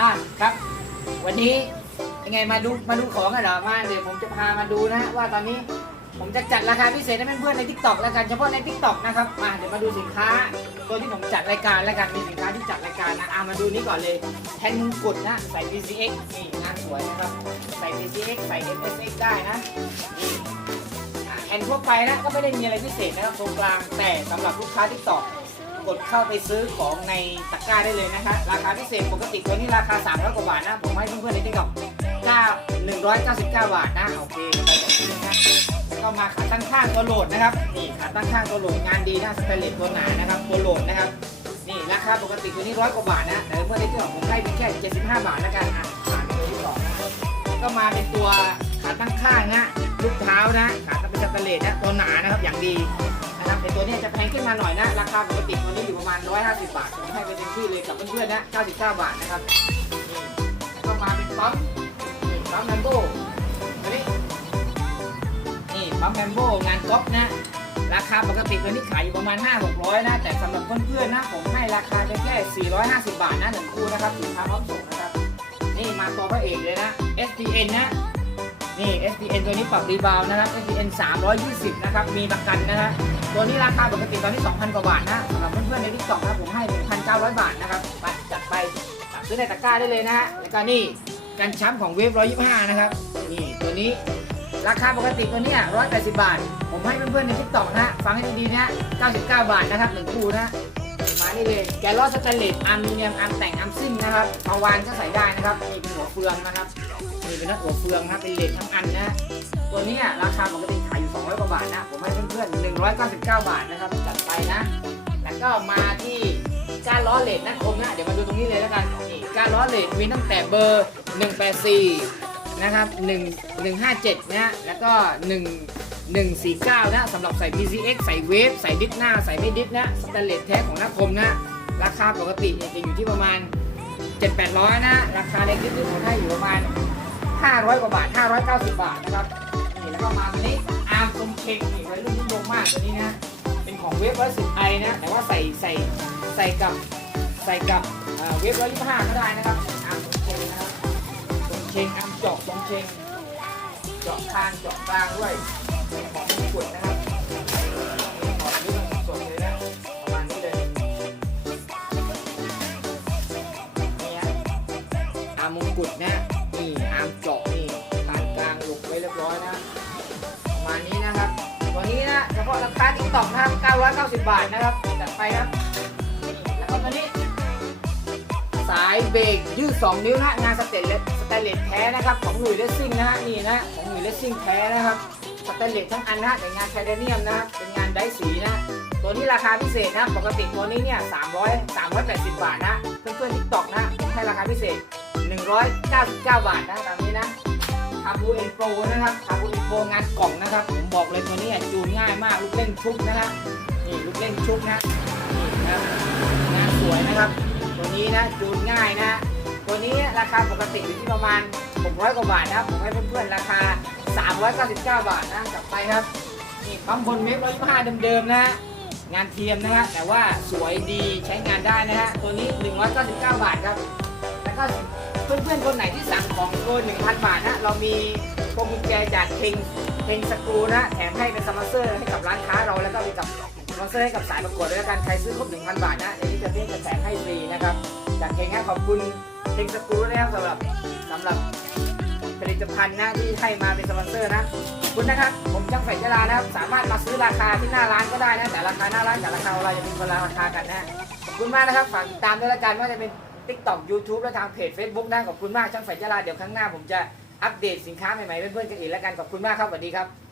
อะครับ วันนี้ยังไงมาดูมาดูของกันเหรอมาเดี๋ยวผมจะพามาดูนะว่าตอนนี้ผมจะจัดราคาพิเศษให้เพื่อนๆใน t ิ k t o k แล้วกันเฉพาะใน t ิ k t o k นะครับมาเดี๋ยวมาดูสินค้าตัวที่ผมจัดรายการแล้วกันมีสินค้าที่จัดรายการนะเอามาดูนี้ก่อนเลยแทนมงกุฎนะใส่ PCX นี่งานสวยนะครับใส่ PCX ใส่ MSX ได้นะนี่แอนทั่วไปนะก็ไม่ได้มีอะไรพิเศษนะครับตรงกลางแต่สำหรับลูกค้า t ิ k t o k กดเข้าไปซื้อของในตะกร้าได้เลยนะคะ ราคาพิเศษปกติตัวนี้ราคา 300 กว่าบาทนะ ผมให้เพื่อนๆใน t ิ k t o k 9 199 บาทนะ โอเคไปแบบนี้นะก็มาขาตั้งข้างตัวโหลดนะครับ นี่ขาตั้งข้างตัวโหลดงานดีนะสเตนเลสตัวหนานะครับตัวโหลดนะครับ นี่ราคาปกติตัวนี้ร้อยกว่าบาทนะ แต่เพื่อนในที่ของผมให้เป็นแค่ 75 บาทแล้วกันอะผ่าตัวที่สองนก็มาเป็นตัวขาตั้งข้างนะลูกเท้านะขาตั้งเป็นสเตนเลสนะตัวหนานะครับอย่างดี นะแต่ตัวนี้จะแพงขึ้นมาหน่อยนะ ราคาปกติตัวนี้อยู่ประมาณ 150 บาทผมให้ไปเต็มที่เลยกับเพื่อนๆนะ 99 บาทนะครับนี่แล้วก็มาเป็นปั๊มปั๊มแมมโบอันนี้นี่ปั๊มแมมโบงานก๊อปนะราคาปกติตัวนี้ขายอยู่ประมาณ 5 600 นะ แต่สำหรับเพื่อนๆนะ ผมให้ราคาเพียงแค่ 450 บาทนะหนึ่งคู่นะครับสินค้าพร้อมส่งนะครับ นี่มาตัวพระเอกเลยนะ SDN นะ นี่ SDN ตัวนี้ปรับรีบาวนะครับ SDN 320 นะครับ มีประกันนะฮะ ตัวนี้ราคาปกติตอนนี้ 2,000 กว่าบาทนะสำหรับเพื่อนๆในทิกตอกนะผมให้ 1,900 บาทนะครับไปจัดไปสั่งซื้อในตะกร้าได้เลยนะฮะ แล้วก็นี่กันช้ำของเวฟ125 นะครับ นี่ตัวนี้ราคาปกติตัวเนี้ย180 บาท ผมให้เพื่อนๆในทิกตอกนะฮะฟังให้ดีๆนะ 99 บาทนะครับหนึ่งคู่นะ มานี่เลยแกลลอสแตนเลสอาร์มิเนียมอาร์มแต่งอาร์มซิ่งนะครับมาวางก็ใส่ได้นะครับนี่เป็นหัวเฟืองนะครับนี่เป็นนักหัวเฟืองนะครับเป็นเลสทั้งอันนะตัวนี้ราคาปกติขายอยู่ 200กว่าบาทนะผมให้เพื่อนๆ199 บาทนะครับจัดไปนะ แล้วก็มาที่ก้านล้อเลสนะคมนะเดี๋ยวมาดูตรงนี้เลยแล้วกันนี่ก้านล้อเลสมีตั้งแต่เบอร์ 184 นะครับ 1 157นะแล้วก็1 149 นะสำหรับใส่ PCX ใส่เวฟใส่ดิสหน้า ใส่ไม่ดิสนะสแตนเลสแท้ของนักคมนะ ราคาปกติเนี่ยจะอยู่ที่ประมาณ 7-800 นะ ราคาในคลิปที่ผมให้อยู่ประมาณ 500 กว่าบาท 590 บาทนะครับนี่แล้วก็มาตัวนี้อาร์มทรงเชงนี่วัยรุ่นนิยมมากตัวนี้นะเป็นของเวฟร้อยสิบไอนะ แต่ว่าใส่ใส่ใส่กับใส่กับเวฟร้อยยี่ห้าก็ได้นะครับอาร์มทรงเชงนะครับทรงเชงอาร์มเจาะทรงเชงเจาะคางเจาะกลางด้วย มงกุฎนะครับของนี้มันสดเลยนะประมาณนี้เลยนี่ฮะอามมงกุฎนะ นี่ อามเจาะนี่คางกลางหลบไว้เรียบร้อยนะ ประมาณนี้นะครับ ตัวนี้นะ เฉพาะราคาติ๊กต็อกนะครับ990 บาทนะครับ จัดไปครับ แล้วก็ตัวนี้ สายเบรกยืด 2 นิ้วนะ งานสเตนเลสสแตนเลสแท้นะครับ ของหนุ่ยเลสซิ่งนะฮะ นี่นะ ของหนุ่ยเลสซิ่งแท้นะครับ สแตนเลสทั้งอันนะฮะแต่งานไทเทเนียมนะเป็นงานไดสีนะตัวนี้ราคาพิเศษนะ ปกติตัวนี้เนี่ย300 380 บาทนะ เพื่อนๆทิกตอกนะผมให้ราคาพิเศษ 199 บาทนะตามนี้นะคาบูเอ็นโปรนะครับคาบูเอ็นโปรงานกล่องนะครับ ผมบอกเลยตัวนี้จูนง่ายมาก ลูกเล่นชุบนะครับนี่ลูกเล่นชุบนะนี่นะงานสวยนะครับ ตัวนี้นะจูนง่ายนะ ตัวนี้ราคาปกติอยู่ที่ประมาณ600กว่าบาทนะผมให้เพื่อนๆราคา 399 บาทนะกลับไปครับนี่ปั๊มบนเมฟ125เดิมๆนะฮะงานเทียมนะฮะแต่ว่าสวยดีใช้งานได้นะฮะตัวนี้ 199 บาทครับแล้วก็เพื่อนๆคนไหนที่สั่งของเกิน1,000 บาทนะเรามีพวงกุญแจจากเทงเทงสกรูนะแถมให้เป็นสปอนเซอร์ให้กับร้านค้าเราแล้วก็มีกับสปอนเซอร์ให้กับสายประกวดด้วยกันใครซื้อครบ 1,000 บาทนะในนี้จะเทจะแถมให้ฟรีนะครับ จากเทงนะขอบคุณเทงสกรูนะครับสำหรับสำหรับ ลิตภัณฑ์นะที่ให้มาเป็นสปอนเซอร์นะคุณนะครับ ผมจังไฝ่เจรานะครับ สามารถมาซื้อราคาที่หน้าร้านก็ได้นะ แต่ราคาหน้าร้านกับราคาเราจะเป็นคนละราคากันนะขอบคุณมากนะครับ ฝากติดตามด้วยละกันว่าจะเป็น TikTok YouTube และทางเพจ Facebook นะขอบคุณมากช่างไฟจราเดี๋ยวครั้งหน้าผมจะอัปเดตสินค้าใหม่ๆเพื่อนๆกันอีกแล้วกันขอบคุณมากครับสวัสดีครับ